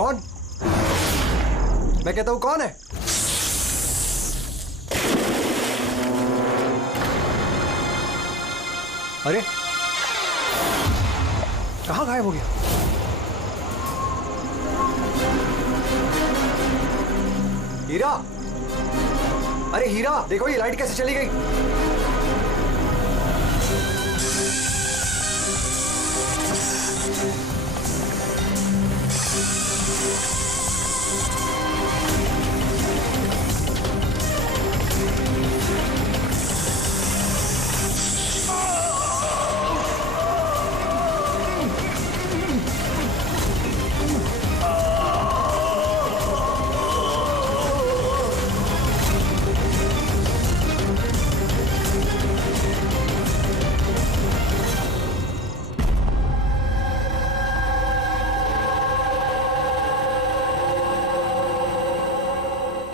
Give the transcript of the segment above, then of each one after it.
कौन? मैं कहता हूं कौन है? अरे कहां गायब हो गया? हीरा, अरे हीरा देखो ये लाइट कैसे चली गई?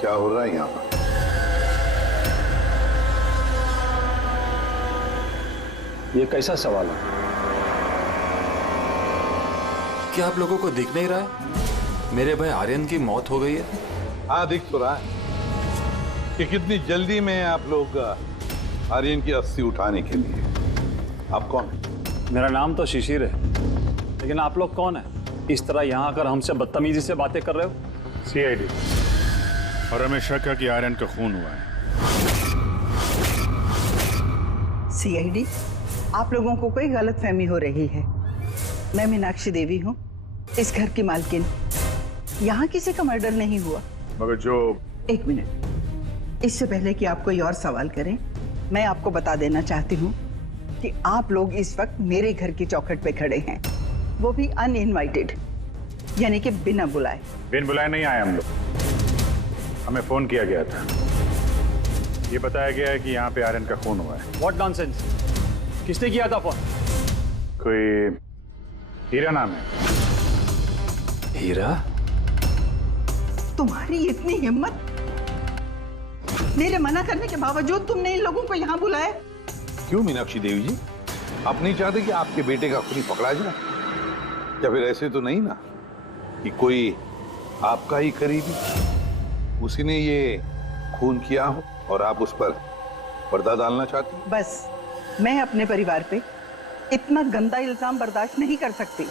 क्या हो रहा है यहाँ पर? ये कैसा सवाल है? क्या आप लोगों को दिख नहीं रहा है? मेरे भाई आर्यन की मौत हो गई है। हाँ, दिख तो रहा है कि कितनी जल्दी में आप लोग आर्यन की अस्थि उठाने के लिए। आप कौन है? मेरा नाम तो शिशिर है, लेकिन आप लोग कौन है? इस तरह यहाँ आकर हमसे बदतमीजी से बातें कर रहे हो? CID, और हमें शक है कि आर्यन का खून हुआ है। CID, आप लोगों को कोई गलतफहमी हो रही है। मैं मीनाक्षी देवी हूँ, इस घर की मालकिन। यहाँ किसी का मर्डर नहीं हुआ। मगर जो... एक मिनट, इससे पहले कि आप कोई और सवाल करें, मैं आपको बता देना चाहती हूँ कि आप लोग इस वक्त मेरे घर की चौखट पे खड़े हैं, वो भी अनइनवाइटेड, यानी कि बिना बुलाए। बिन बुलाए नहीं आए हम लोग, हमें फोन किया गया था। ये बताया गया है कि यहाँ पे आर्यन का खून हुआ है। What nonsense? किसने किया था फोन? कोई हीरा नाम है। हीरा? तुम्हारी इतनी हिम्मत, मेरे मना करने के बावजूद तुमने इन लोगों को यहाँ बुलाया? क्यों मीनाक्षी देवी जी, आप नहीं चाहते कि आपके बेटे का खूनी पकड़ा जाए? या फिर ऐसे तो नहीं ना कि कोई आपका ही करीबी उसी ने ये खून किया हो और आप उस पर पर्दा डालना चाहती? बस, मैं अपने परिवार पे इतना गंदा इल्जाम बर्दाश्त नहीं कर सकती।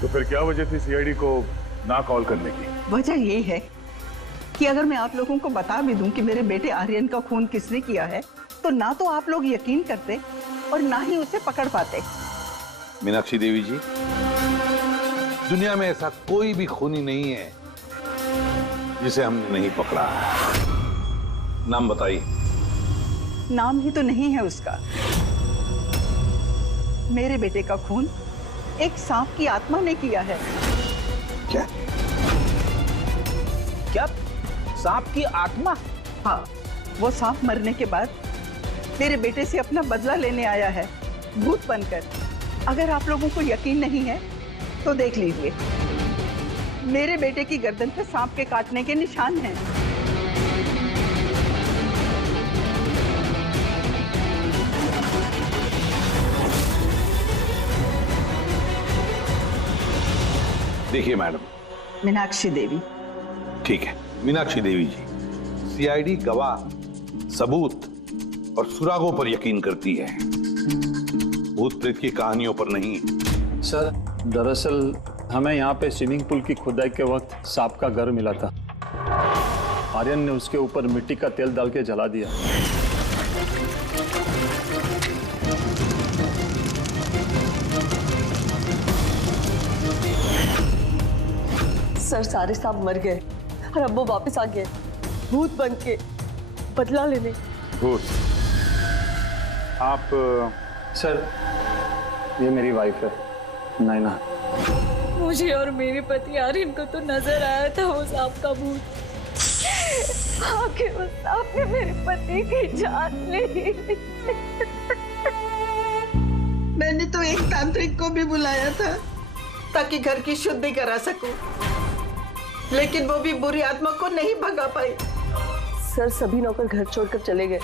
तो फिर क्या वजह थी CID को ना कॉल करने की? वजह ये है कि अगर मैं आप लोगों को बता भी दूं कि मेरे बेटे आर्यन का खून किसने किया है, तो ना तो आप लोग यकीन करते और ना ही उसे पकड़ पाते। मीनाक्षी देवी जी, दुनिया में ऐसा कोई भी खूनी नहीं है जिसे हमने नहीं पकड़ा। नाम बताइए। नाम ही तो नहीं है उसका। मेरे बेटे का खून एक सांप की आत्मा ने किया है। क्या? क्या? सांप की आत्मा? हाँ, वो सांप मरने के बाद मेरे बेटे से अपना बदला लेने आया है, भूत बनकर। अगर आप लोगों को यकीन नहीं है तो देख लीजिए, मेरे बेटे की गर्दन पे सांप के काटने के निशान हैं। देखिए मैडम। मीनाक्षी देवी। ठीक है मीनाक्षी देवी जी, CID गवाह, सबूत और सुरागों पर यकीन करती है, भूत प्रेत की कहानियों पर नहीं। सर, दरअसल हमें यहाँ पे स्विमिंग पूल की खुदाई के वक्त सांप का घर मिला था। आर्यन ने उसके ऊपर मिट्टी का तेल डाल के जला दिया। सर, सारे सांप मर गए और अब वो वापस आ गए, भूत बन के बदला लेने। भूत? आप... सर, ये मेरी वाइफ है, नैना। मुझे और मेरे पति आर्यन को तो नजर आया था वो सांप का भूत। आखिर उस सांप ने मेरे पति की जान ली। मैंने तो एक तांत्रिक को भी बुलाया था ताकि घर की शुद्धि करा सकूं, लेकिन वो भी बुरी आत्मा को नहीं भगा पाई। सर, सभी नौकर घर छोड़कर चले गए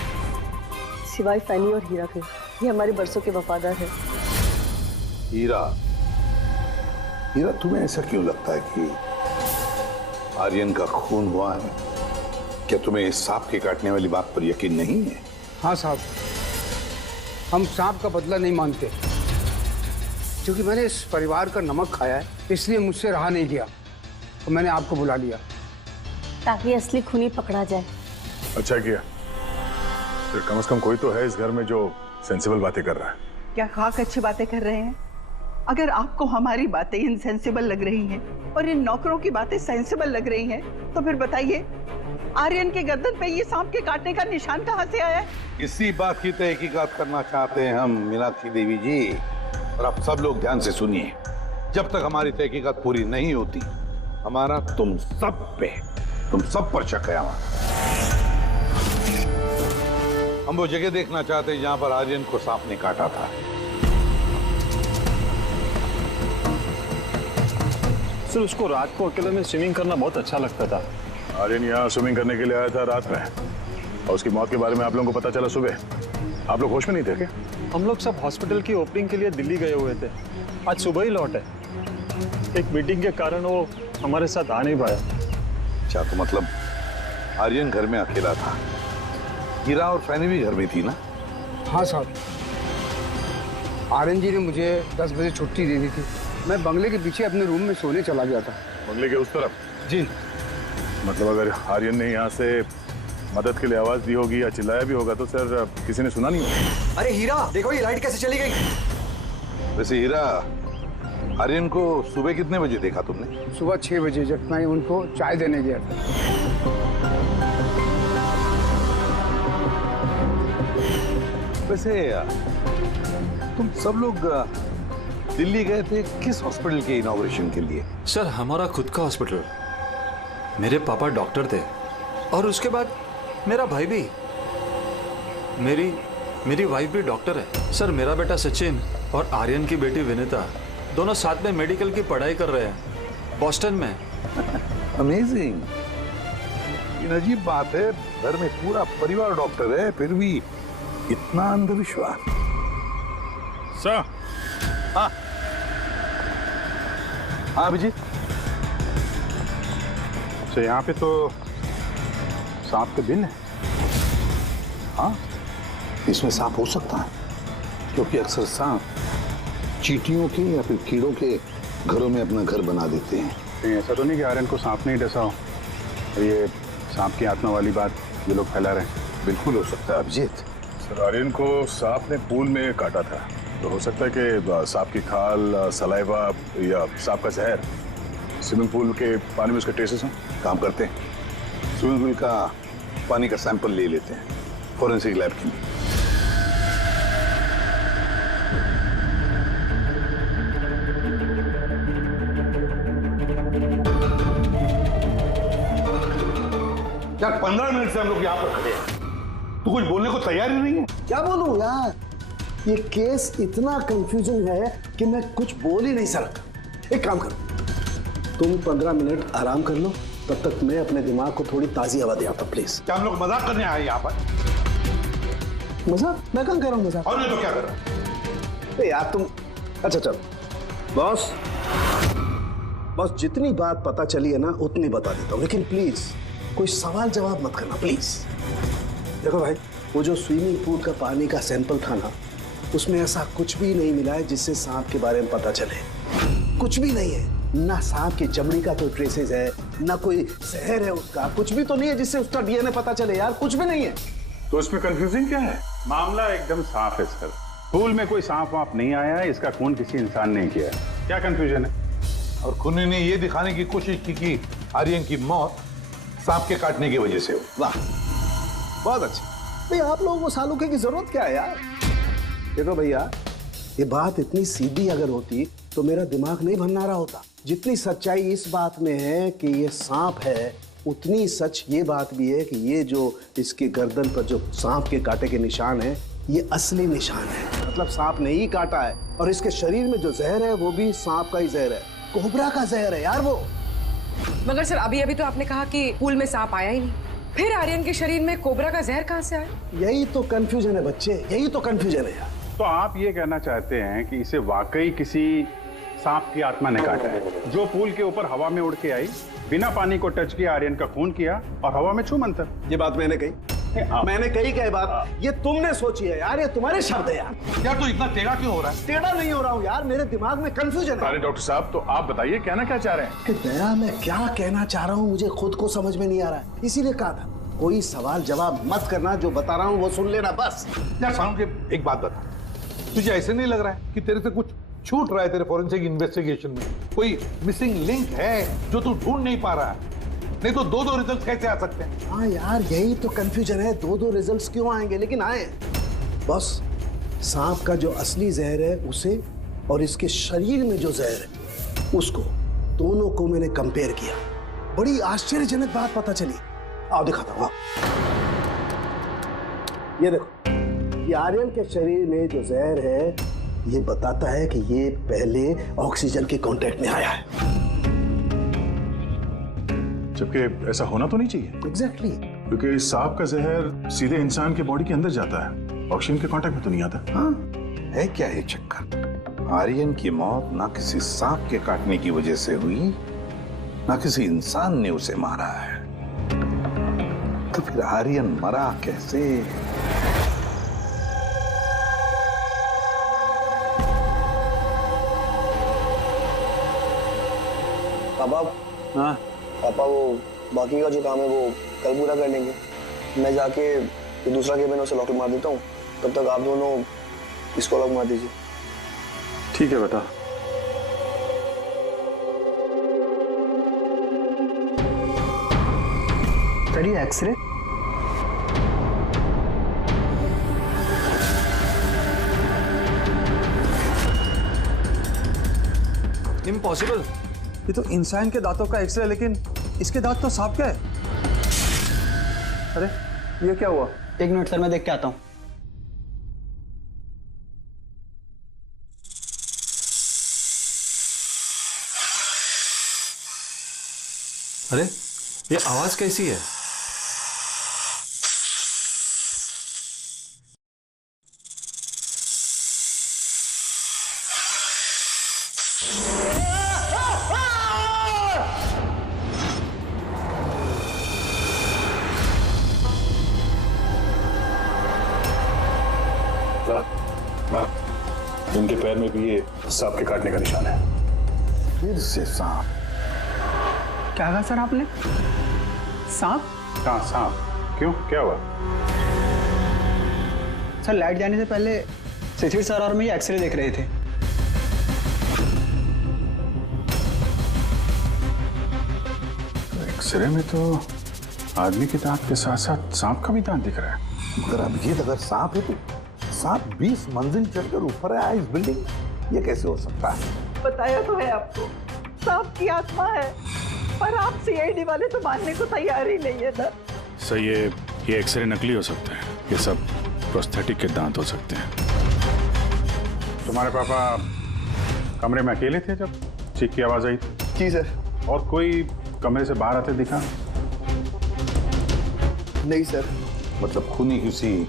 सिवाय फैनी और हीरा के। ये हमारे बरसों के वफादार है। हीरा, तुम्हें ऐसा क्यों लगता है कि आर्यन का खून हुआ है, क्या तुम्हें इस सांप के काटने वाली बात पर यकीन नहीं है? हाँ साहब, हम सांप का बदला नहीं मानते, क्योंकि मैंने इस परिवार का नमक खाया है, इसलिए मुझसे रहा नहीं गया तो मैंने आपको बुला लिया ताकि असली खूनी पकड़ा जाए। अच्छा किया, फिर कम से कम कोई तो है इस घर में जो सेंसिबल बातें कर रहा है। क्या खाक अच्छी बातें कर रहे हैं? अगर आपको हमारी बातें इनसेंसिबल लग रही हैं और इन नौकरों की बातें सेंसिबल लग रही हैं, तो फिर बताइए आर्यन के गर्दन पे ये सांप के काटने का निशान कहाँ से आया? इसी बात की तहकीकात करना चाहते हैं हम मीनाक्षी देवी जी। और आप सब लोग ध्यान से सुनिए, जब तक हमारी तहकीकात पूरी नहीं होती, हमारा तुम सब पर शक है। हम वो जगह देखना चाहते हैं जहां पर आर्यन को सांप ने काटा था। सर, उसको रात को अकेले में स्विमिंग करना बहुत अच्छा लगता था। आर्यन यहाँ स्विमिंग करने के लिए आया था रात में, और उसकी मौत के बारे में आप लोगों को पता चला सुबह। आप लोग होश में नहीं थे क्या? हम लोग सब हॉस्पिटल की ओपनिंग के लिए दिल्ली गए हुए थे, आज सुबह ही लौटे। एक मीटिंग के कारण वो हमारे साथ आ नहीं पाया। अच्छा, तो मतलब आर्यन घर में अकेला था, हीरा और फैनी भी घर में थी ना? हाँ साहब, आर्यन जी ने मुझे 10 बजे छुट्टी दे दी थी। मैं बंगले के पीछे अपने रूम में सोने चला गया था। बंगले के उस तरफ? जी। मतलब अगर आर्यन ने यहाँ से मदद के लिए आवाज दी होगी या चिल्लाया भी होगा तो सर किसी ने सुना नहीं होगा। अरे हीरा, देखो ये लाइट कैसे चली गई। वैसे हीरा, आर्यन को सुबह कितने बजे देखा तुमने? सुबह 6 बजे, जब मैं उनको चाय देने गया था। वैसे तुम सब लोग दिल्ली गए थे किस हॉस्पिटल के इनॉग्रेशन के लिए? सर, हमारा खुद का हॉस्पिटल। मेरे पापा डॉक्टर थे और उसके बाद मेरा भाई भी। मेरी वाइफ भी डॉक्टर है। सर, मेरा बेटा सचिन और आर्यन की बेटी विनीता दोनों साथ में मेडिकल की पढ़ाई कर रहे हैं बॉस्टन में। अमेजिंग। ये अजीब बात है, घर में पूरा परिवार डॉक्टर है, फिर भी इतना अंधविश्वास। सर। हाँ अभिजीत। तो यहाँ पे तो सांप के बिल है। हाँ, इसमें सांप हो सकता है, क्योंकि अक्सर सांप चींटियों के या फिर कीड़ों के घरों में अपना घर बना देते हैं। कहीं ऐसा तो नहीं कि आर्यन को सांप नहीं डसा हो और ये सांप की आत्मा वाली बात ये लोग फैला रहे हैं? बिल्कुल हो सकता है अभिजीत। सर, आर्यन को सांप ने पूल में काटा था, तो हो सकता है कि सांप की खाल, सलाइवा या सांप का जहर स्विमिंग पूल के पानी में उसके ट्रेसेस हैं। काम करते हैं, स्विमिंग पूल का पानी का सैंपल ले लेते हैं फॉरेंसिक लैब के लिए। यार 15 मिनट से हम लोग यहाँ पर खड़े हैं, तो कुछ बोलने को तैयार ही नहीं है। क्या बोलूं यार, ये केस इतना कंफ्यूजिंग है कि मैं कुछ बोल ही नहीं सकता। एक काम करो, तुम 15 मिनट आराम कर लो, तब तक मैं अपने दिमाग को थोड़ी ताजी हवा दे आता हूं, प्लीज। क्या हम लोग मजाक करने आए यहाँ पर? मजाक? मैं कहाँ कर रहा हूँ मजाक? और नहीं तो क्या कर रहा है? यार तुम, अच्छा चलो बॉस, जितनी बात पता चली है ना उतनी बता देता हूँ, लेकिन प्लीज कोई सवाल जवाब मत करना प्लीज। देखो भाई, वो जो स्विमिंग पूल का पानी का सैंपल था ना, उसमें ऐसा कुछ भी नहीं मिला है जिससे सांप के बारे में पता चले। कुछ भी नहीं है, ना सांप की चमड़ी का कोई ट्रेसेस है, ना कोई जहर है उसका, कुछ भी तो नहीं है जिससे उसका डीएनए पता चले यार, कुछ भी नहीं है। तो इसमें कंफ्यूजिंग क्या है? मामला एकदम साफ है सर। पूल में कोई सांप वाप नहीं आया है, इसका खून किसी इंसान ने किया है। क्या कंफ्यूजन है? और खूनी ने ये दिखाने की कोशिश की कि आर्यन की मौत सांप के काटने की वजह से हो। वाह, बहुत अच्छा। भाई आप लोगों को सालूके की जरूरत क्या है यार? देखो भैया, ये बात इतनी सीधी अगर होती तो मेरा दिमाग नहीं भंनारा होता। जितनी सच्चाई इस बात में है कि ये सांप है, उतनी सच ये बात भी है कि ये जो इसके गर्दन पर जो सांप के कांटे के निशान है, ये असली निशान है। मतलब सांप ने ही काटा है, और इसके शरीर में जो जहर है वो भी सांप का ही जहर है, कोबरा का जहर है यार वो। मगर सर, अभी तो आपने कहा कि पूल में सांप आया ही नहीं, फिर आर्यन के शरीर में कोबरा का जहर कहां से आया? यही तो कंफ्यूजन है बच्चे, यही तो कंफ्यूजन है यार। तो आप ये कहना चाहते हैं कि इसे वाकई किसी सांप की आत्मा ने काटा है। जो पूल के ऊपर हवा में उड़ के आई, बिना पानी को टच किया, आर्यन का खून किया और हवा में छू मंतर। ये बात मैंने कही? मैंने कही क्या बात? ये तुमने सोची है यार, ये तुम्हारे शब्द है यार। यार तो इतना टेढ़ा क्यों हो रहा है? टेढ़ा नहीं हो रहा हूँ यार, मेरे दिमाग में कंफ्यूजन है। अरे डॉक्टर साहब, तो आप बताइए कहना क्या चाह रहे हैं? कि दया मैं क्या कहना चाह रहा हूँ मुझे खुद को समझ में नहीं आ रहा है, इसीलिए कहा था कोई सवाल जवाब मत करना, जो बता रहा हूँ वो सुन लेना बस। यार साउंड के एक बात बता, तुझे ऐसे नहीं लग रहा है कि तेरे से कुछ छूट रहा है तेरे फॉरेंसिक इन्वेस्टिगेशन में? कोई मिसिंग लिंक है जो तू ढूंढ नहीं पा रहा है? नहीं तो दो रिजल्ट कैसे आ सकते हैं? हाँ यार, यही तो कंफ्यूजन है, दो रिजल्ट्स क्यों आएंगे? लेकिन आए बस। सांप का जो असली जहर है उसे और इसके शरीर में जो जहर है उसको, दोनों को मैंने कंपेयर किया। बड़ी आश्चर्यजनक बात पता चली। आओ दिखाता हूँ। ये देखो, ये आर्यन के शरीर में जो जहर है ये बताता है कि ये पहले ऑक्सीजन के कांटेक्ट में आया है। जबकि ऐसा होना तो नहीं चाहिए। एग्जैक्टली। क्योंकि सांप का जहर सीधे इंसान के बॉडी के अंदर जाता है, ऑक्सीजन के कांटेक्ट में तो नहीं आता। हाँ, है क्या ये चक्कर? आर्यन की मौत ना किसी सांप के काटने की वजह से हुई, ना किसी इंसान ने उसे मारा है। तो फिर आर्यन मरा कैसे? पापा, हाँ पापा वो बाकी का जो काम है वो कल पूरा कर लेंगे। मैं जाके ये दूसरा केबिन उसे लॉक मार देता हूँ, तब तक आप दोनों इसको लॉक मार दीजिए। ठीक है बेटा। करिए एक्सरे। इम्पॉसिबल, ये तो इंसान के दांतों का एक्सरे, लेकिन इसके दांत तो सांप के है। अरे ये क्या हुआ? एक मिनट सर, मैं देख के आता हूँ। अरे ये आवाज कैसी है? इनके पैर में भी ये सांप के काटने का निशान है। फिर से सांप? क्या कहा सर आपने? सांप? हाँ सांप। क्यों, क्या हुआ? सर लाइट जाने से पहले शिशिर सर और मैं ये एक्सरे देख रहे थे। एक्सरे में तो आदमी के दांत के साथ साथ सांप का भी दांत दिख रहा है। मगर अभिजीत, अगर सांप है तो सांप 20 मंजिल चढ़कर ऊपर आया इस बिल्डिंग, ये कैसे हो सकता है? बताया तो है आपको, सांप की आत्मा है, पर आप सीआईडी वाले तो मानने को तैयार ही नहीं है ना। सर ये एक्सरे नकली हो सकता है, ये सब प्रोस्थेटिक के दांत हो सकते हैं। तुम्हारे पापा कमरे में अकेले थे जब चीख की आवाज आई? जी सर। और कोई कमरे से बाहर आते दिखा? नहीं सर। मतलब खूनी किसी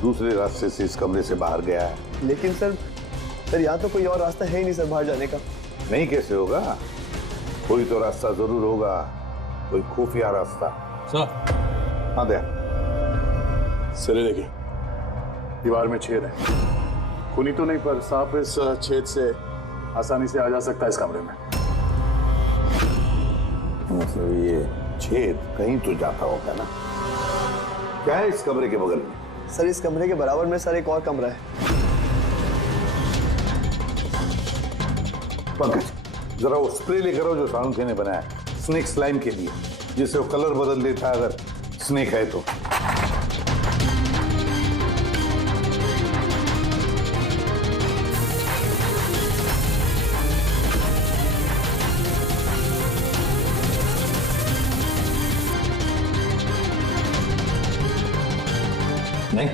दूसरे रास्ते से इस कमरे से बाहर गया है? लेकिन सर यहाँ तो कोई और रास्ता है ही नहीं सर बाहर जाने का। नहीं कैसे होगा? कोई तो रास्ता जरूर होगा, कोई खुफिया रास्ता। सर। हाँ दया। सर देखिए, दीवार में छेद है। खूनी तो नहीं, पर सांप इस छेद से आसानी से आ जा सकता है इस कमरे में। मतलब ये छेद कहीं तो जाता होगा ना? क्या है इस कमरे के बगल में? सर इस कमरे के बराबर में सर एक और कमरा है। पंकज, जरा वो स्प्रे लेकर आओ जो साळुंखे ने बनाया स्नेक स्लाइम के लिए, जिससे वो कलर बदल देता है अगर स्नेक है तो। नहीं,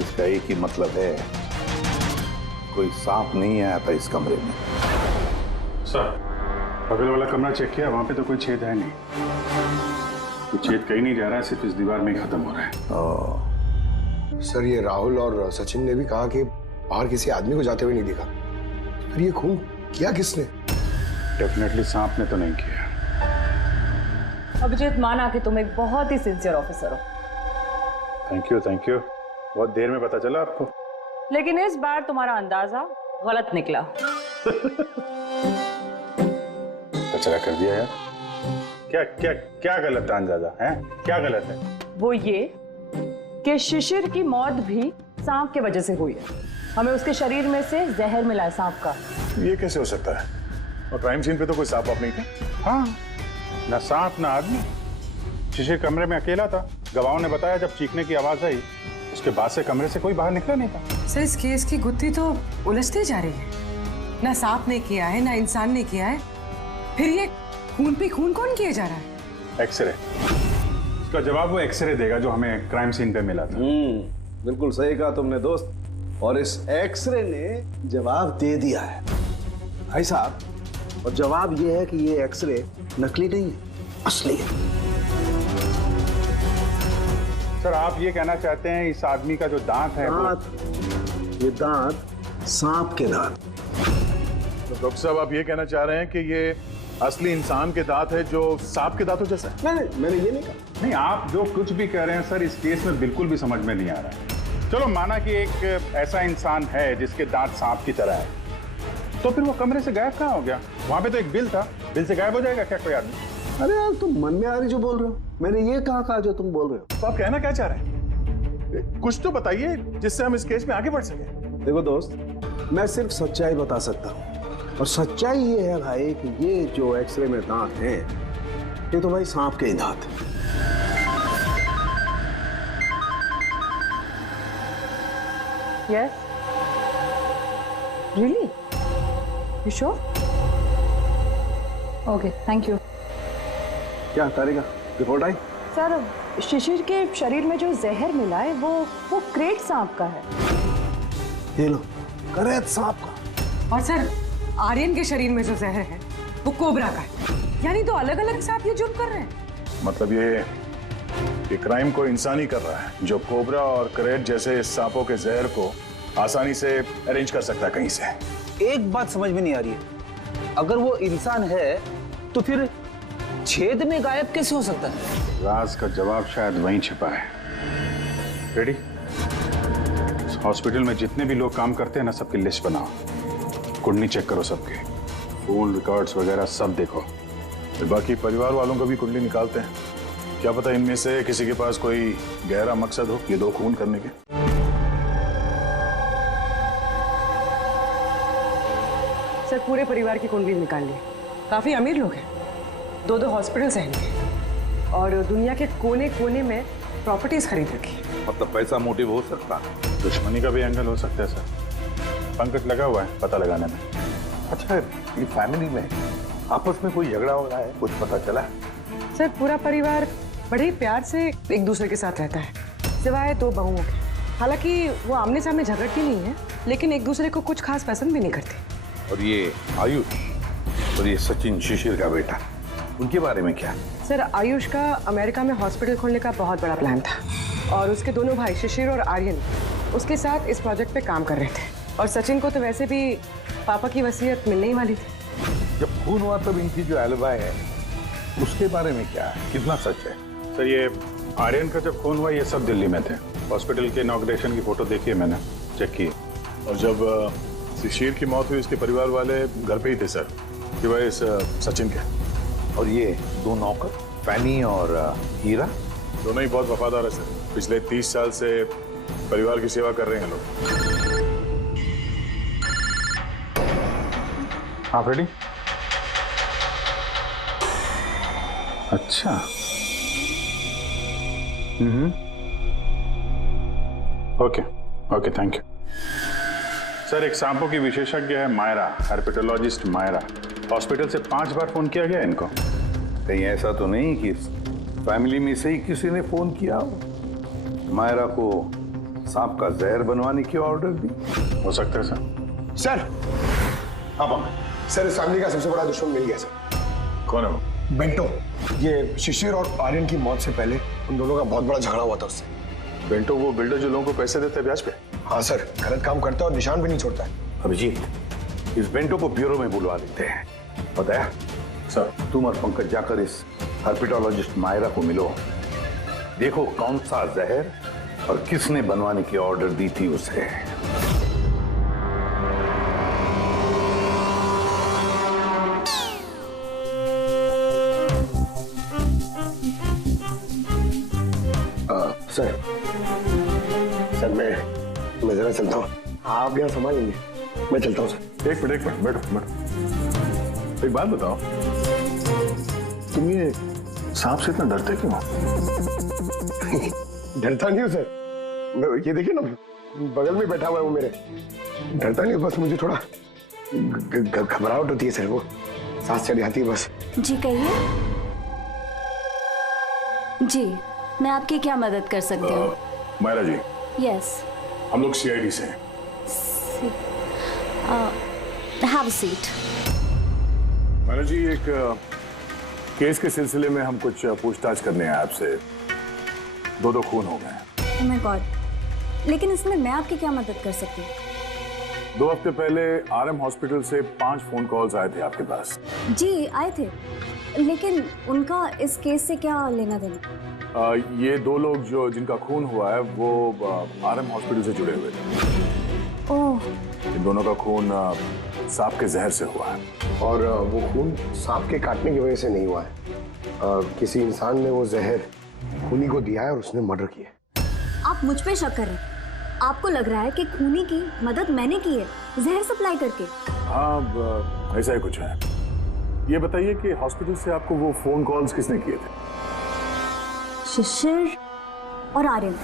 इसका एक ही मतलब है, कोई सांप नहीं आया था इस कमरे में। सर बगल वाला कमरा चेक किया, वहां पे तो कोई छेद है नहीं। ये छेद कहीं नहीं जा रहा है, सिर्फ इस दीवार में ही खत्म हो रहा है। सर ये राहुल और सचिन ने भी कहा कि बाहर किसी आदमी को जाते हुए नहीं देखा। फिर ये खून किया किसने? डेफिनेटली सांप ने तो नहीं किया। अभिजीत, माना कि तुम एक बहुत ही सिंसियर ऑफिसर हो। Thank you, thank you. बहुत देर में पता चला आपको। लेकिन इस बार तुम्हारा अंदाजा गलत निकला। कचरा कर दिया यार। क्या क्या क्या गलत अंदाजा है? क्या गलत है? वो ये कि शिशिर की मौत भी सांप के वजह से हुई है। हमें उसके शरीर में से जहर मिला है सांप का। ये कैसे हो सकता है? और क्राइम सीन पे तो कोई सांप नहीं था। हाँ, ना सांप ना आदमी। शिशिर कमरे में अकेला था। गवाहों ने बताया जब चीखने की आवाज आई उसके बाद से कमरे से कोई बाहर निकला नहीं था। सर, इस केस की गुत्थी तो उलझती जा रही है। ना सांप ने किया है, ना इंसान ने किया है, फिर ये खून पे खून कौन किया जा रहा है? एक्सरे। इसका जवाब वो एक्सरे देगा जो हमें क्राइम सीन पे मिला था। बिल्कुल सही कहा तुमने दोस्त। और इस एक्सरे ने जवाब दे दिया है भाई साहब। और जवाब ये है कि ये एक्सरे नकली नहीं है, असली है। सर, आप ये कहना चाहते हैं इस आदमी का जो दांत है ये दांत सांप के दांत। तो डॉक्टर साहब, आप ये कहना चाह रहे हैं कि ये असली इंसान के दांत है जो सांप के दांतों जैसा है? नहीं, मैंने ये नहीं कहा। नहीं, आप जो कुछ भी कह रहे हैं सर, इस केस में बिल्कुल भी समझ में नहीं आ रहा है। चलो, माना कि एक ऐसा इंसान है जिसके दांत सांप की तरह है, तो फिर वो कमरे से गायब कहाँ हो गया? वहां पे तो एक बिल था, बिल से गायब हो जाएगा क्या कोई आदमी? अरे यार, तुम मन में आ रही जो बोल रहे हो। मैंने ये कहा जो तुम बोल रहे हो। तो आप कहना क्या चाह रहे हैं? कुछ तो बताइए जिससे हम इस केस में आगे बढ़ सके। देखो दोस्त, मैं सिर्फ सच्चाई बता सकता हूँ। और सच्चाई ये है भाई कि ये जो एक्सरे में दांत हैं, ये तो भाई सांप के ही दांत हैं। Yes. Really? You sure? Okay, thank you. क्या तारिका, रिपोर्ट आई? सर, शिशिर के शरीर में जो जहर मिला है वो क्रेट सांप का है। ये लो, क्रेट सांप का। और सर, आर्यन के शरीर में जो जहर है वो कोबरा का है। यानी तो अलग अलग सांप ये जुर्म कर रहे हैं। मतलब ये क्राइम को इंसान ही कर रहा है जो कोबरा और क्रेट जैसे सांपों के जहर को आसानी से अरेंज कर सकता है कहीं से। एक बात समझ में नहीं आ रही है, अगर वो इंसान है तो फिर छेद में गायब कैसे हो सकता है? राज का जवाब शायद वहीं छिपा है। रेडी? हॉस्पिटल में जितने भी लोग काम करते हैं ना, सबकी लिस्ट बनाओ, कुंडली चेक करो सबके, फोन रिकॉर्ड्स वगैरह सब देखो। फिर बाकी परिवार वालों का भी कुंडली निकालते हैं। क्या पता इनमें से किसी के पास कोई गहरा मकसद हो ये दो खून करने के। सर, पूरे परिवार की कुंडली निकाल ली। काफी अमीर लोग हैं, दो हॉस्पिटल्स हैं इनके, और दुनिया के कोने कोने में प्रॉपर्टीज खरीद रखी। मतलब पैसा मोटिव हो सकता है? दुश्मनी का भी एंगल हो सकता है सर। पंकज लगा हुआ है पता लगाने में। अच्छा, ये फैमिली में आपस में कोई झगड़ा हो रहा है, कुछ पता चला? सर, पूरा परिवार बड़े प्यार से एक दूसरे के साथ रहता है, सिवाय दो बहुओं के। हालांकि वो आमने सामने झगड़ती नहीं है, लेकिन एक दूसरे को कुछ खास पसंद भी नहीं करती। और ये आयुष और ये सचिन, शिशिर का बेटा, उनके बारे में क्या? सर, आयुष का अमेरिका में हॉस्पिटल खोलने का बहुत बड़ा प्लान था, और उसके दोनों भाई शिशिर और आर्यन उसके साथ इस प्रोजेक्ट पे काम कर रहे थे। और सचिन को तो वैसे भी पापा की वसीयत मिलने ही वाली थी। जब खून हुआ तब इनकी जो एलिबाई है उसके बारे में क्या है, कितना सच है? सर, ये आर्यन का जब खून हुआ ये सब दिल्ली में थे। हॉस्पिटल के इनॉग्रेशन की फोटो देखी है मैंने, चेक की। और जब शिशिर की मौत हुई उसके परिवार वाले घर पे ही थे सर, सिवाय इस सचिन के। और ये दो नौकर, फैनी और हीरा, दोनों ही बहुत वफादार है सर। पिछले 30 साल से परिवार की सेवा कर रहे हैं लोग। आप रेडी? अच्छा, ओके, थैंक यू सर। एक सांपों की विशेषज्ञ है मायरा, हेर्पेटोलॉजिस्ट मायरा। हॉस्पिटल से 5 बार फोन किया गया इनको। कहीं ऐसा तो नहीं कि फैमिली में से ही किसी ने फोन किया हो, मायरा को सांप का जहर बनवाने की ऑर्डर दी? हो सकता है सर। सर, हाँ सर, इस फैमिली का सबसे बड़ा दुश्मन मिल गया सर। कौन है वो? बेंटो। ये शिशिर और आर्यन की मौत से पहले उन दोनों का बहुत बड़ा झगड़ा हुआ था उससे। बेंटो वो बिल्डर जो लोगों को पैसे देते हैं ब्याज पे? हाँ सर, गलत काम करता है और निशान भी नहीं छोड़ता है। अभिजीत, इस बेंटो को ब्यूरो में बुलवा लेते हैं। बताया सर, तुम और पंकज जाकर इस हर्पिटोलॉजिस्ट मायरा को मिलो, देखो कौन सा जहर और किसने बनवाने की ऑर्डर दी थी उसे। सर मैं जरा चलता हूँ, आप यहाँ संभाल लेंगे, मैं चलता हूँ सर। एक मिनट बैठो। एक बात बताओ, तुम ये सांप से इतना डरते क्यों? डरता नहीं हूँ सर, ये देखिए ना बगल में बैठा हुआ है वो मेरे। डरता नहीं, बस मुझे थोड़ा घबराहट होती है सर, वो सांस चढ़ जाती है बस। जी कहिए। जी मैं आपकी क्या मदद कर सकती हूँ? मायरा जी, यस, हम लोग सीआईडी से हैं। Have a seat. Myra ji, एक केस के सिलसिले में हम कुछ पूछताछ करने हैं आपसे। दो खून हो गए। ओह माय गॉड, लेकिन इसमें मैं आपकी क्या मदद कर सकती हूँ? 2 हफ्ते पहले आरएम हॉस्पिटल से 5 फोन कॉल्स आए थे आपके पास। जी आए थे, लेकिन उनका इस केस से क्या लेना देना? ये 2 लोग जिनका खून हुआ है वो आरएम हॉस्पिटल से जुड़े हुए थे। ओह। इन दोनों का खून सांप के जहर से हुआ है। और वो खून सांप के काटने की वजह से नहीं हुआ है, किसी इंसान ने वो जहर खूनी को दिया है और उसने मर्डर किया। आप मुझ पे शक कर रहे हैं? आपको लग रहा है कि खूनी की मदद मैंने की है जहर सप्लाई करके? हाँ, ऐसा ही कुछ है। ये बताइए कि हॉस्पिटल से आपको वो फोन कॉल्स किसने किए थे? शिशिर और आर्यन।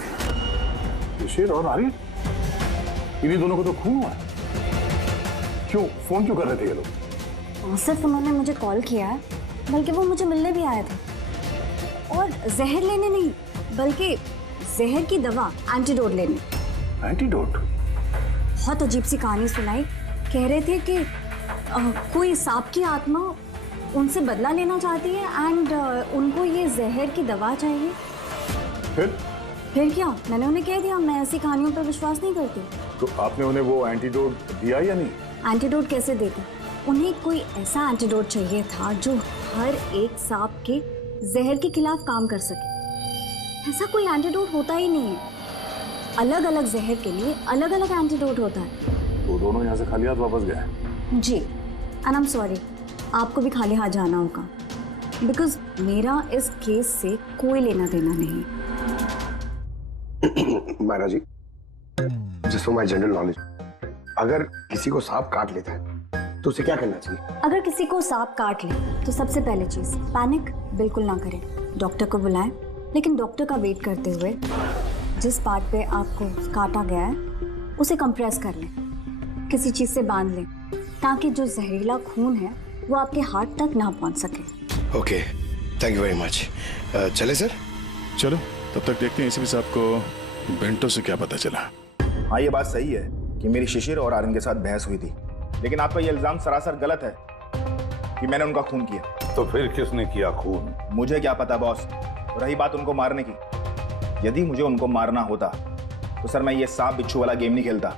शिशिर और आर्यन? इन्हीं दोनों को तो खून हुआ है। क्यों फोन क्यों कर रहे थे ये लोग? सिर्फ उन्होंने मुझे कॉल किया है, बल्कि वो मुझे मिलने भी आए थे। और जहर लेने नहीं, बल्कि जहर की दवा एंटीडोट लेने। एंटीडोट? बहुत अजीब सी कहानी सुनाई। कह रहे थे कि कोई सांप की आत्मा उनसे बदला लेना चाहती है एंड उनको ये जहर की दवा चाहिए। फिर क्या? मैंने उन्हें कह दिया मैं ऐसी कहानियों पर विश्वास नहीं करती। तो आपने उन्हें वो एंटीडोट दिया या नहीं? एंटीडोट कैसे देते? उन्हें कोई ऐसा एंटीडोट चाहिए था जो हर एक सांप के जहर के खिलाफ काम कर सके। ऐसा कोई एंटीडोट होता ही नहीं है। अलग अलग जहर के लिए अलग अलग एंटीडोट होता है। तो दोनों यहाँ से खाली हाथ वापस गए? जी, एंड आई एम सॉरी, आपको भी खाली हाथ जाना होगा, बिकॉज मेरा इस केस से कोई लेना देना नहीं। Myra ji, just for my general knowledge, अगर किसी को सांप काट लेता है तो उसे क्या करना चाहिए? अगर किसी को सांप काट ले तो सबसे पहले चीज पैनिक बिल्कुल ना करें। डॉक्टर को बुलाएं, लेकिन डॉक्टर का वेट करते हुए जिस पार्ट पे आपको काटा गया है उसे कंप्रेस कर लें, किसी चीज से बांध लें, ताकि जो जहरीला खून है वो आपके हार्ट तक ना पहुंच सके। Okay, thank you very much. चले सर? चलो, तब तक देखते हैं एसीपी साहब को बेंटो से क्या पता चला। हाँ, ये बात सही है कि मेरी शिशिर और आर्यन के साथ बहस हुई थी, लेकिन आपका ये इल्जाम सरासर गलत है कि मैंने उनका खून किया। तो फिर किसने किया खून? मुझे क्या पता बॉस। रही बात उनको मारने की, यदि मुझे उनको मारना होता तो सर मैं ये सांप बिच्छू वाला गेम नहीं खेलता,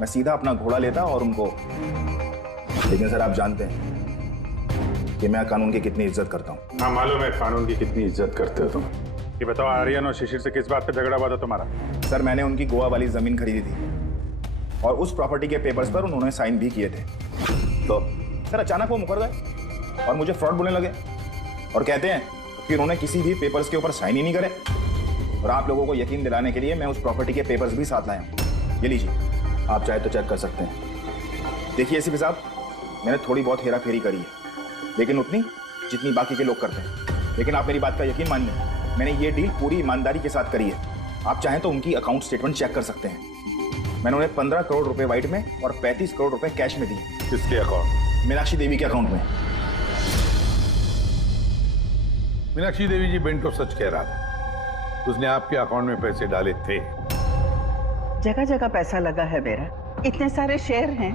मैं सीधा अपना घोड़ा लेता और उनको। लेकिन सर आप जानते हैं कि मैं कानून की कितनी इज्जत करता हूँ। हाँ मालूम है कानून की कितनी इज्जत करते हो तुम। ये बताओ, आर्यन और शिशिर से किस बात पे झगड़ा हुआ था तुम्हारा? सर मैंने उनकी गोवा वाली जमीन खरीदी थी और उस प्रॉपर्टी के पेपर्स पर उन्होंने साइन भी किए थे। तो सर अचानक वो मुकर गए और मुझे फ्रॉड बोलने लगे और कहते हैं कि उन्होंने किसी भी पेपर्स के ऊपर साइन ही नहीं करे। और आप लोगों को यकीन दिलाने के लिए मैं उस प्रॉपर्टी के पेपर्स भी साथ लाया हूँ। ये लीजिए, आप चाहे तो चेक कर सकते हैं। देखिए एसीपी साहब, मैंने थोड़ी बहुत हेरा फेरी करी है, लेकिन उतनी जितनी बाकी के लोग करते हैं। लेकिन आप मेरी बात का यकीन मानिए, मैंने ये डील पूरी ईमानदारी के साथ करी है। आप चाहें तो उनकी अकाउंट स्टेटमेंट चेक कर सकते हैं। मैंने उन्हें 15 करोड़ रुपए व्हाइट में और 35 करोड़ रुपए कैश में दिए। किसके अकाउंट? मीनाक्षी देवी के अकाउंट में। मीनाक्षी देवी जी बेंटो सच कह रहा था, उसने आपके अकाउंट में पैसे डाले थे। जगह जगह पैसा लगा है मेरा, इतने सारे शेयर हैं।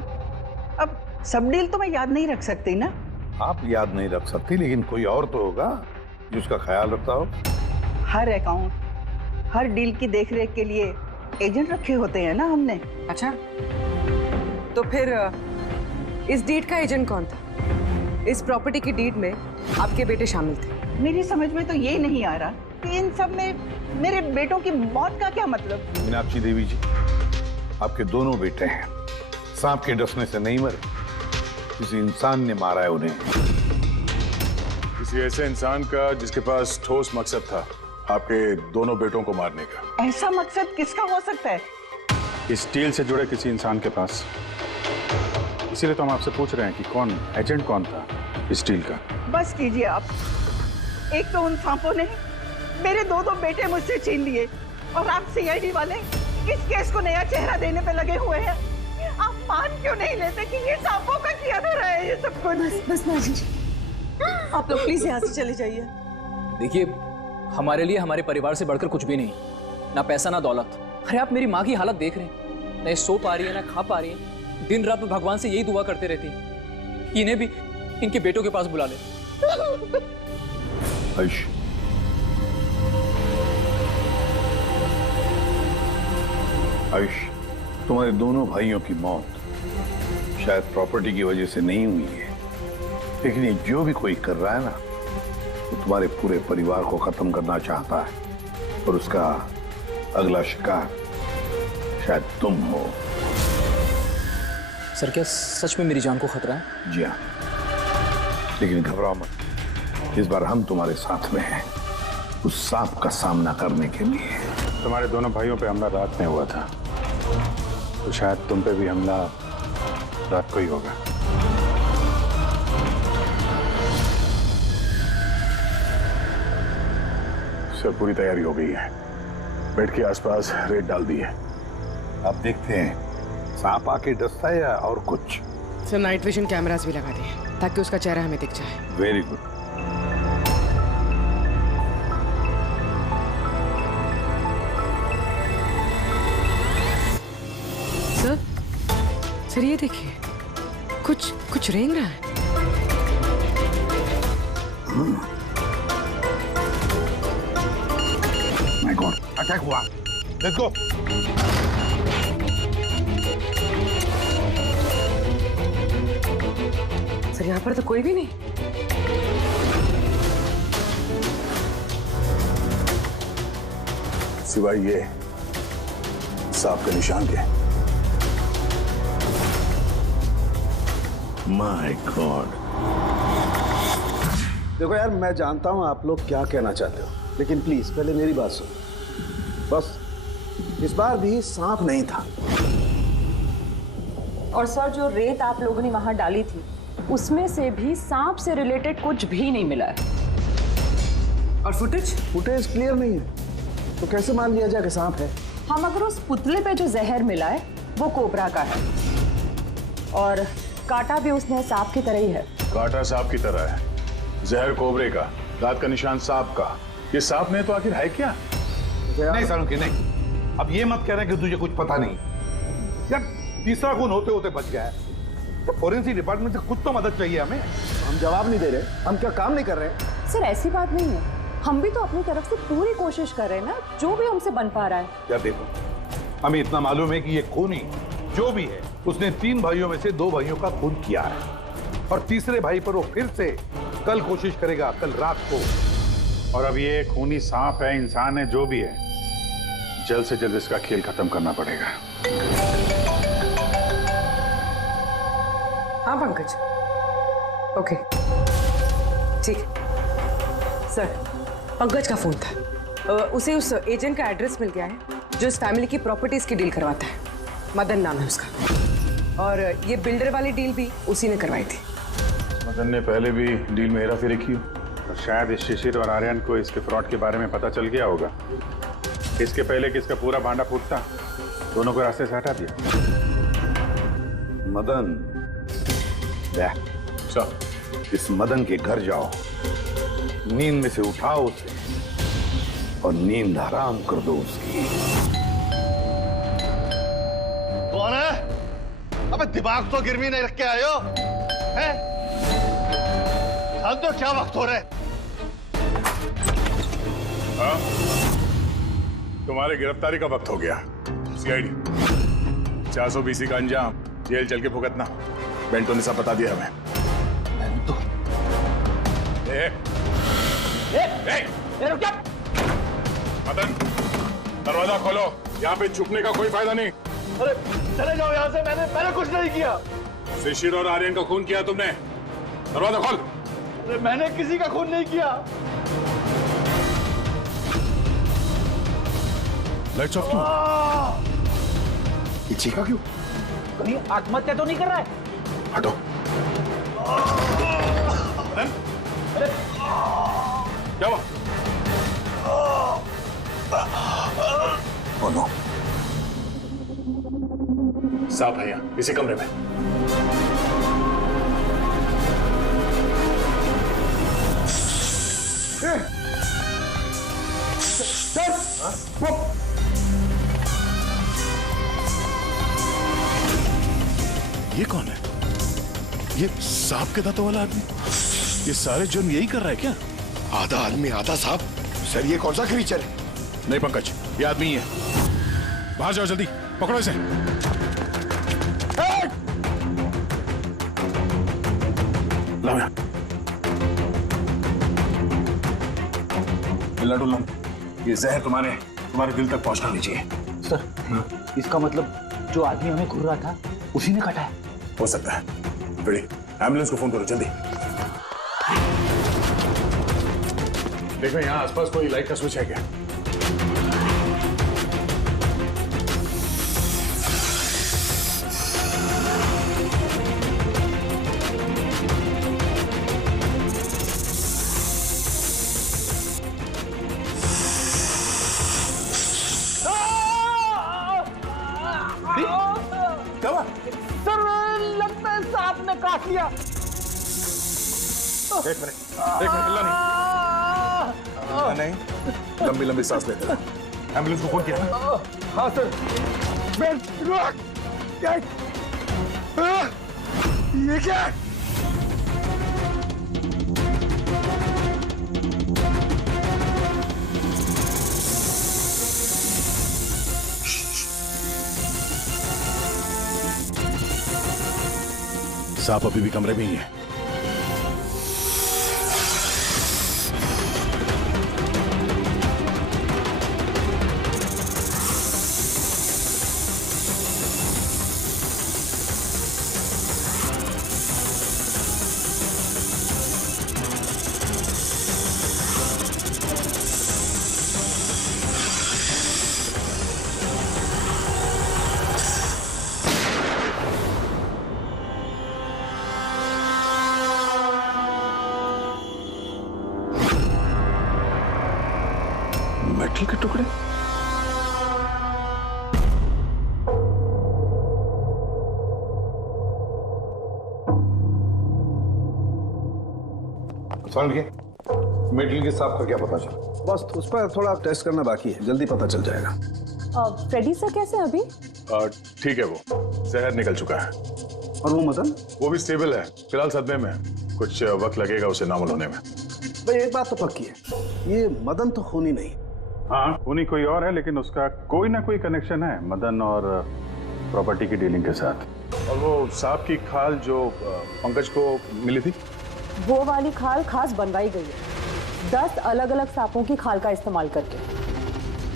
अब सब डील तो मैं याद नहीं रख सकती ना। आप याद नहीं रख सकती, लेकिन कोई और तो होगा जिसका ख्याल रखता हो। हर अकाउंट, हर डील की देखरेख के लिए एजेंट रखे होते हैं ना हमने। अच्छा, तो फिर इस डीड का एजेंट कौन था? इस प्रॉपर्टी की डीड में आपके बेटे शामिल थे। मेरी समझ में तो ये नहीं आ रहा कि इन सब में मेरे बेटों की मौत का क्या मतलब। मीनाक्षी देवी जी, आपके दोनों बेटे हैं, सांप के डसने से नहीं मरे, किसी इंसान ने मारा है उन्हें। किसी ऐसे इंसान का जिसके पास ठोस मकसद था आपके दोनों बेटों को मारने का। ऐसा मकसद किसका हो सकता है? इस डील से जुड़े किसी इंसान के पास। इसीलिए तो हम आपसे पूछ रहे हैं कि कौन एजेंट कौन था इस डील का। बस कीजिए आप। एक तो उन सांपों ने मेरे दो बेटे मुझसे छीन लिए और आप सीआईडी वाले इस केस को नया चेहरा देने पे लगे हुए हैं। आप मान क्यों नहीं लेते कि ये सांपों का किया धरा है ये सब कुछ? बस माँ जी, आप लोग प्लीज यहाँ से चले जाइए। देखिए, हमारे लिए हमारे परिवार से बढ़कर कुछ भी नहीं, ना पैसा ना दौलत। अरे आप मेरी माँ की हालत देख रहे हैं, ना सो पा रही है ना खा पा रही है। दिन रात में भगवान से यही दुआ करते रहती है कि इन्हें भी इनके बेटों के पास बुला ले। आयुष, तुम्हारे दोनों भाइयों की मौत शायद प्रॉपर्टी की वजह से नहीं हुई है, लेकिन ये जो भी कोई कर रहा है ना, वो तुम्हारे पूरे परिवार को खत्म करना चाहता है और उसका अगला शिकार शायद तुम हो। सर, क्या सच में मेरी जान को खतरा है? जी हाँ, लेकिन घबराओ मत, इस बार हम तुम्हारे साथ में हैं उस सांप का सामना करने के लिए। तुम्हारे दोनों भाइयों पे हमला रात में हुआ था, तो शायद तुम पे भी हमला रात को ही होगा। सर, पूरी तैयारी हो गई है, बेड के आसपास रेड डाल दी है। आप देखते हैं सांप आके डसता है या और कुछ? सर, नाइट विजन कैमरास भी लगा दिए ताकि उसका चेहरा हमें दिख जाए। Very good. सर, ये देखिए, कुछ रेंग रहा है। माय गॉड, अटैक हुआ। Let's go. सर, यहाँ पर तो कोई भी नहीं। सिवाय ये सांप के निशान के। My God. देखो यार, मैं जानता हूं आप लोग क्या कहना चाहते हो, लेकिन प्लीज पहले मेरी बात सुनो। बस इस बार भी सांप नहीं था। और सर, जो रेत आप लोगों ने वहां डाली थी उसमें से भी सांप से रिलेटेड कुछ भी नहीं मिला है। और फुटेज क्लियर नहीं है, तो कैसे मान लिया जाए कि सांप है? हम अगर उस पुतले पे जो जहर मिला है वो कोबरा का है और काटा भी उसने सांप की तरह ही है। काटा सांप की तरह है, जहर कोबरे का, दांत का निशान सांप का। ये सांप नहीं तो आखिर है क्या? नहीं सालुंकी, नहीं। अब ये मत कह रहे कि तुझे कुछ पता नहीं यार। तीसरा खून होते होते बच गया है, तो फॉरेंसिक डिपार्टमेंट से कुछ तो मदद चाहिए हमें। हम जवाब नहीं दे रहे, हम क्या काम नहीं कर रहे? सर, ऐसी बात नहीं है, हम भी तो अपनी तरफ से पूरी कोशिश कर रहे हैं ना, जो भी हमसे बन पा रहा है। यार देखो, हमें इतना मालूम है कि ये खूनी जो भी है उसने 3 भाइयों में से 2 भाइयों का खून किया है, और तीसरे भाई पर वो फिर से कल कोशिश करेगा, कल रात को। और अब ये खूनी सांप है, इंसान है, जो भी है, जल्द से जल्द इसका खेल खत्म करना पड़ेगा। हाँ पंकज, ओके, ठीक। सर, पंकज का फोन था, उसे उस एजेंट का एड्रेस मिल गया है जो इस फैमिली की प्रॉपर्टीज की डील करवाता है। मदन नाम है उसका, और ये बिल्डर वाली डील भी उसी ने करवाई थी। मदन ने पहले भी डील में हेराफेरी की, और शायद इस शिशिर और आर्यन को इसके फ्रॉड के बारे में पता चल गया होगा। इसके पहले कि इसका पूरा भांडा फूटता, दोनों को रास्ते से हटा दिया। मदन, इस मदन के घर जाओ, नींद में से उठाओ उसे और नींद हराम कर दो उसकी। कौन है? अबे दिमाग तो गिरवी नहीं रख के आए हो, हैं? तो क्या वक्त हो रहा है? हाँ? तुम्हारी गिरफ्तारी का वक्त हो गया। सीआईडी 420 का अंजाम जेल चल के भुगतना। बेंटो ने सब बता दिया हमें। बेंटो? मदन, दरवाजा खोलो, यहाँ पे छुपने का कोई फायदा नहीं। अरे चले जाओ यहाँ से, मैंने कुछ नहीं किया। शिशिर और आर्यन का खून किया तुमने, दरवाजा खोल। अरे मैंने किसी का खून नहीं किया। लाइट्स ऑफ क्यों? ये चीखा क्यों? कहीं आत्महत्या तो नहीं कर रहा है? हटो। क्या हुआ? नो। सांप है यहाँ, इसी कमरे में। ये कौन है? ये सांप के दांतों वाला आदमी? ये सारे जुर्म यही कर रहा है क्या? आधा आदमी आधा सांप। सर ये कौन सा क्रीचर है? नहीं पंकज, ये आदमी ही है। बाहर जाओ जल्दी, पकड़ो इसे। लाओ यहाँ। डुल्ला, ये जहर तुम्हारे दिल तक पहुंचना नहीं चाहिए। सर, इसका मतलब जो आदमी हमें घूर रहा था उसी ने काटा है। हो सकता है। बड़ी एम्बुलेंस को फोन करो जल्दी। देखो यहाँ आसपास कोई लाइट का स्विच है क्या? सर लगता है सांप ने काट लिया। एक मिनट हिलना नहीं। लंबी लंबी सांस लेते रहो। एम्बुलेंस को फोन किया ना? हाँ सर। ये क्या है? सांप अभी भी कमरे में ही है। मेटल के टुकड़े? मेटल के सांप का क्या पता चला? बस उस पर थोड़ा टेस्ट करना बाकी है, जल्दी पता चल जाएगा। फ्रेडी सर कैसे हैं अभी? ठीक है, वो जहर निकल चुका है। और वो मदन? वो भी स्टेबल है, फिलहाल सदमे में। कुछ वक्त लगेगा उसे नॉर्मल होने में। भाई एक बात तो पक्की है, ये मदन तो खूनी नहीं। हाँ, खूनी कोई और है, लेकिन उसका कोई ना कोई कनेक्शन है मदन और प्रॉपर्टी की डीलिंग के साथ। और वो सांप की खाल जो पंकज को मिली थी, वो वाली खाल खास बनवाई गई है 10 अलग अलग सांपों की खाल का इस्तेमाल करके।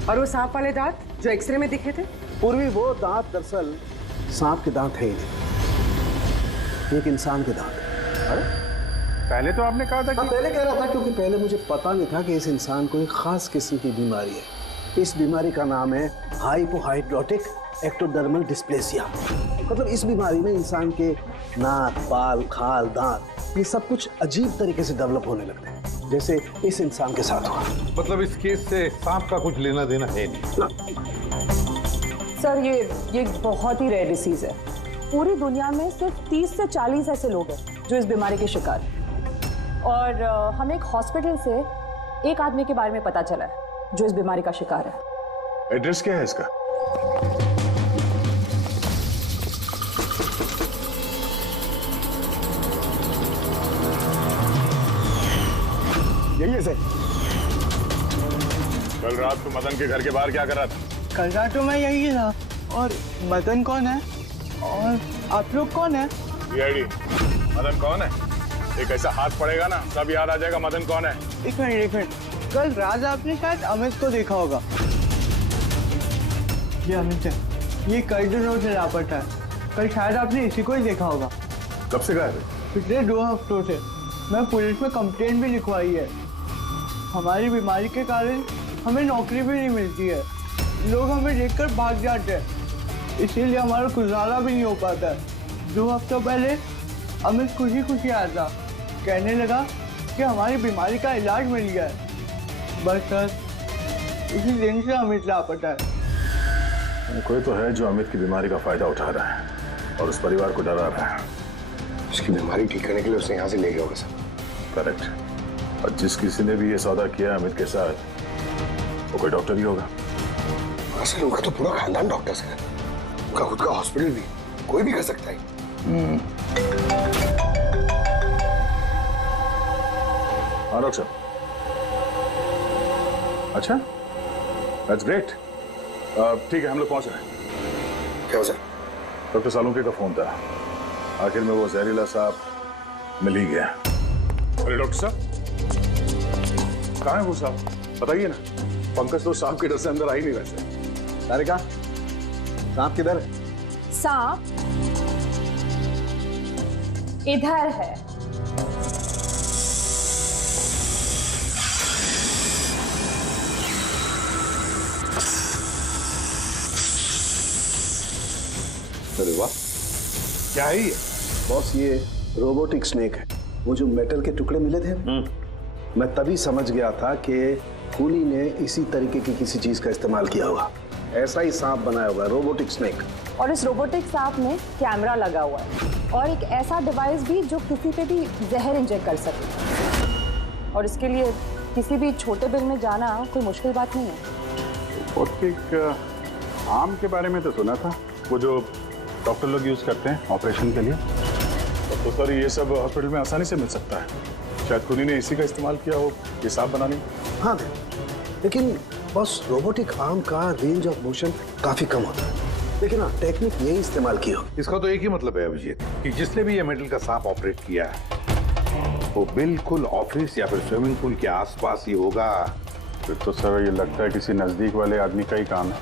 और वो सांप वाले दांत जो एक्सरे में दिखे थे? पूर्वी वो दांत दरअसल सांप के दांत है ही नहीं, एक इंसान के दांत। अरे पहले तो आपने कहा था कि... पहले कह रहा था क्योंकि पहले मुझे पता नहीं था कि इस इंसान को एक खास किस्म की बीमारी है। इस बीमारी का नाम है हाइपोहाइड्रोटिक एक्टोडर्मल डिस्प्लेसिया। मतलब इस बीमारी में इंसान के नाक, बाल, खाल, दांत ये सब कुछ अजीब तरीके से डेवलप होने लगते हैं, जैसे इस इंसान के साथ हुआ। मतलब इस केस से सांप का कुछ लेना देना है नहीं? सर ये बहुत ही रेयर डिसीज है। पूरी दुनिया में सिर्फ 30 से 40 ऐसे लोग हैं जो इस बीमारी के शिकार हैं। और हमें एक हॉस्पिटल से एक आदमी के बारे में पता चला है जो इस बीमारी का शिकार है। एड्रेस क्या है इसका? यही है सर। कल रात को मदन के घर के बाहर क्या कर रहा था? कल रात तो मैं यही था। और मदन कौन है? और आप लोग कौन है? सीआईडी। मदन कौन है? एक ऐसा हाथ पड़ेगा ना सब याद आ जाएगा मदन कौन है। एक मिनट, कल रात आपने शायद अमित को देखा होगा। ये अमित है, ये कई दिनों से लापता है। कल शायद आपने इसी को ही देखा होगा। कब से गायब है? पिछले 2 हफ्तों से। मैं पुलिस में कंप्लेंट भी लिखवाई है। हमारी बीमारी के कारण हमें नौकरी भी नहीं मिलती है। लोग हमें देखकर भाग जाते हैं, इसीलिए हमारा गुजारा भी नहीं हो पाता है। 2 हफ्तों पहले अमित खुशी खुशी आया था, कहने लगा कि हमारी बीमारी का इलाज मिल गया है। बस सर, उसी दिन से अमित लापता है। कोई तो है जो अमित की बीमारी का फायदा उठा रहा है और उस परिवार को डरा रहा है। उसकी बीमारी ठीक करने के लिए उसने यहाँ से ले गया होगा सर। करेक्ट। और जिस किसी ने भी ये सौदा किया अमित के साथ वो कोई डॉक्टर ही होगा। असल उनका तो पूरा खानदान डॉक्टर है, उनका खुद का हॉस्पिटल भी, कोई भी कर सकता है। आरोप साहब। अच्छा, दैट्स ग्रेट। ठीक है, हम लोग पहुंच रहे हैं। क्या सर? डॉक्टर सालुंके का फोन था, आखिर में वो जहरीला साहब मिल ही गया। अरे डॉक्टर साहब, कहाँ है वो साहब? बताइए ना। पंकज तो सांप के डर से अंदर आ ही नहीं रहे थे। तारिका, सांप किधर है? सांप इधर है। अरे वाह, क्या है ये? बॉस, ये रोबोटिक स्नेक है। वो जो मेटल के टुकड़े मिले थे, मैं तभी समझ गया था कि खूनी ने इसी तरीके की किसी चीज का इस्तेमाल किया होगा। ऐसा ही सांप बनाया होगा, रोबोटिक स्नेक। और इस रोबोटिक सांप में कैमरा लगा हुआ है और एक ऐसा डिवाइस भी जो किसी पे भी जहर इंजेक्ट कर सके। और इसके लिए किसी भी छोटे बिल में जाना कोई मुश्किल बात नहीं है। रोबोटिक आर्म के बारे में तो सुना था, वो जो डॉक्टर लोग यूज करते हैं ऑपरेशन के लिए। तो सर ये सब हॉस्पिटल में आसानी से मिल सकता है। शायद खूनी ने इसी का इस्तेमाल किया हो ये सांप बनाने में। हाँ, लेकिन बस रोबोटिक आर्म का रेंज ऑफ मोशन काफी कम होता है। लेकिन हाँ, टेक्निक यही इस्तेमाल की हो। इसका तो एक ही मतलब है अभिजीत कि जिसने भी ये मेटल का सांप ऑपरेट किया है वो बिल्कुल ऑफिस या फिर स्विमिंग पूल के आसपास ही होगा। फिर तो सर ये लगता है किसी नजदीक वाले आदमी का ही काम है।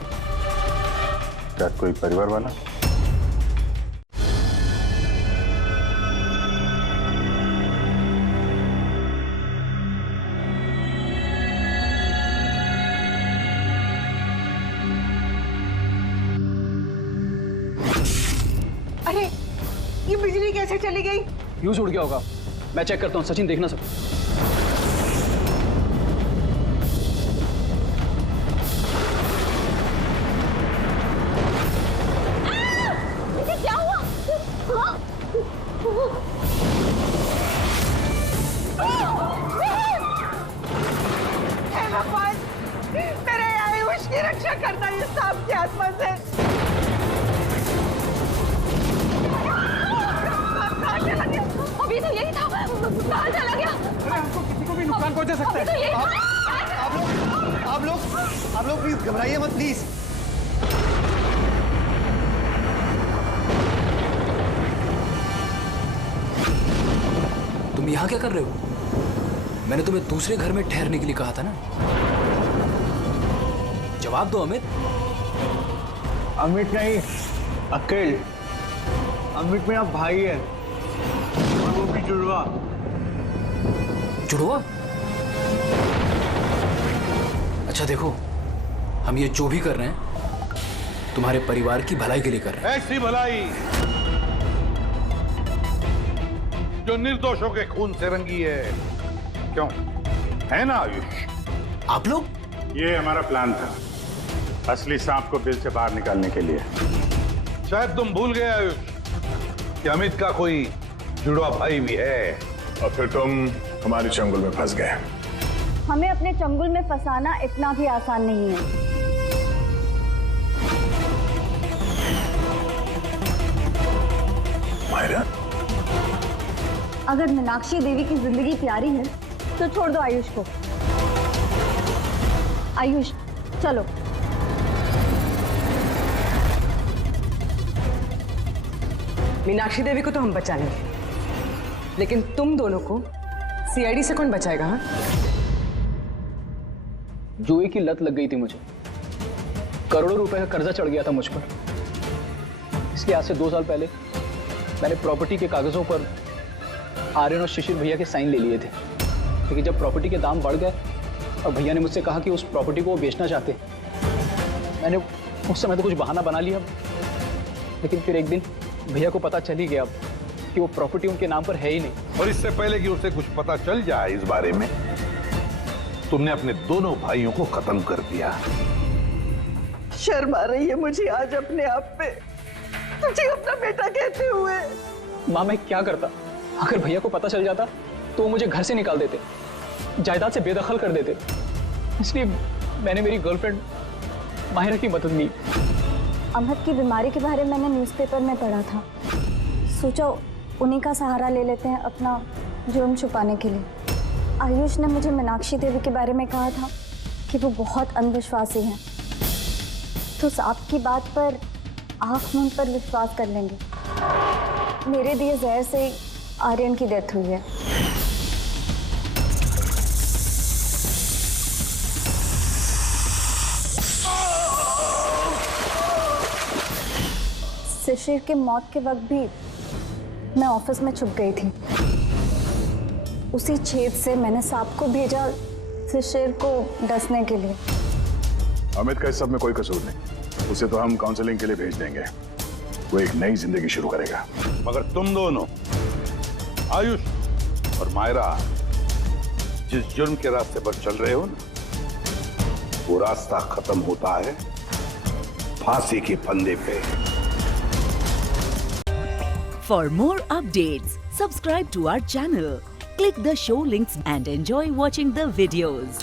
क्या कोई परिवार वाला? अरे, ये बिजली कैसे चली गई? फ्यूज उड़ गया होगा। मैं चेक करता हूँ। सचिन, देखना सब। ये क्या हुआ? हे भगवान, मेरे आयुष की रक्षा करना इस सांप की आत्मा से। अभी तो यही था, कहाँ चला गया? हमको किसी को भी नुकसान पहुंचा सकता है। आप लोग प्लीज घबराइए मत, प्लीज। तुम यहाँ क्या कर रहे हो? मैंने तुम्हें दूसरे घर में ठहरने के लिए कहा था ना। जवाब दो अमित। अमित नहीं, अकेल। अमित मेरा भाई है और वो भी जुड़वा। जुड़वा? अच्छा देखो, हम ये जो भी कर रहे हैं तुम्हारे परिवार की भलाई के लिए कर रहे हैं। ऐसी भलाई जो निर्दोषों के खून से रंगी है। क्यों, है ना आयुष? आप लोग? ये हमारा प्लान था, असली सांप को बिल से बाहर निकालने के लिए। शायद तुम भूल गए आयुष कि अमित का कोई जुड़वा भाई भी है। और फिर तुम हमारे चंगुल में फंस गए। हमें अपने चंगुल में फंसाना इतना भी आसान नहीं है। मायरा, अगर मीनाक्षी देवी की जिंदगी प्यारी है तो छोड़ दो आयुष को। आयुष, चलो। मीनाक्षी देवी को तो हम बचा लेंगे, लेकिन तुम दोनों को सीआईडी से कौन बचाएगा? हाँ, जुए की लत लग गई थी मुझे, करोड़ों रुपए का कर्जा चढ़ गया था मुझ पर। इसलिए आज से 2 साल पहले मैंने प्रॉपर्टी के कागजों पर आर्यन और शिशिर भैया के साइन ले लिए थे। लेकिन जब प्रॉपर्टी के दाम बढ़ गए और भैया ने मुझसे कहा कि उस प्रॉपर्टी को वो बेचना चाहते, मैंने उस समय तो कुछ बहाना बना लिया, लेकिन फिर एक दिन भैया को पता चल ही गया कि वो प्रॉपर्टी उनके नाम पर है ही नहीं। और इससे पहले कि उसे कुछ पता चल जाए इस बारे में, तुमने अपने दोनों भाइयों को खत्म कर दिया। शर्म आ रही है मुझे आज अपने आप पे, तुझे अपना बेटा कहते हुए। माँ, मैं क्या करता? अगर भैया को पता चल जाता तो वो मुझे घर से निकाल देते, जायदाद से बेदखल कर देते। इसलिए मैंने मेरी गर्लफ्रेंड माहिरा की मदद ली। अमहद की बीमारी के बारे में मैंने न्यूज़पेपर में पढ़ा था, सोचा उन्हीं का सहारा ले लेते हैं अपना जुर्म छुपाने के लिए। आयुष ने मुझे मीनाक्षी देवी के बारे में कहा था कि वो बहुत अंधविश्वासी हैं, तो सांप की बात पर आँख मूंद पर विश्वास कर लेंगे। मेरे दिए जहर से आर्यन की डेथ हुई है। शिशिर की मौत के वक्त भी मैं ऑफिस में छुप गई थी। उसी छेद से मैंने सांप को भेजा शिशिर को डसने के लिए। अमित का इस सब में कोई कसूर नहीं, उसे तो हम काउंसलिंग के लिए भेज देंगे, वो एक नई जिंदगी शुरू करेगा। मगर तुम दोनों, आयुष और मायरा, जिस जुर्म के रास्ते पर चल रहे हो ना, वो रास्ता खत्म होता है फांसी के फंदे पे। For more updates, subscribe to our channel, click the show links and enjoy watching the videos.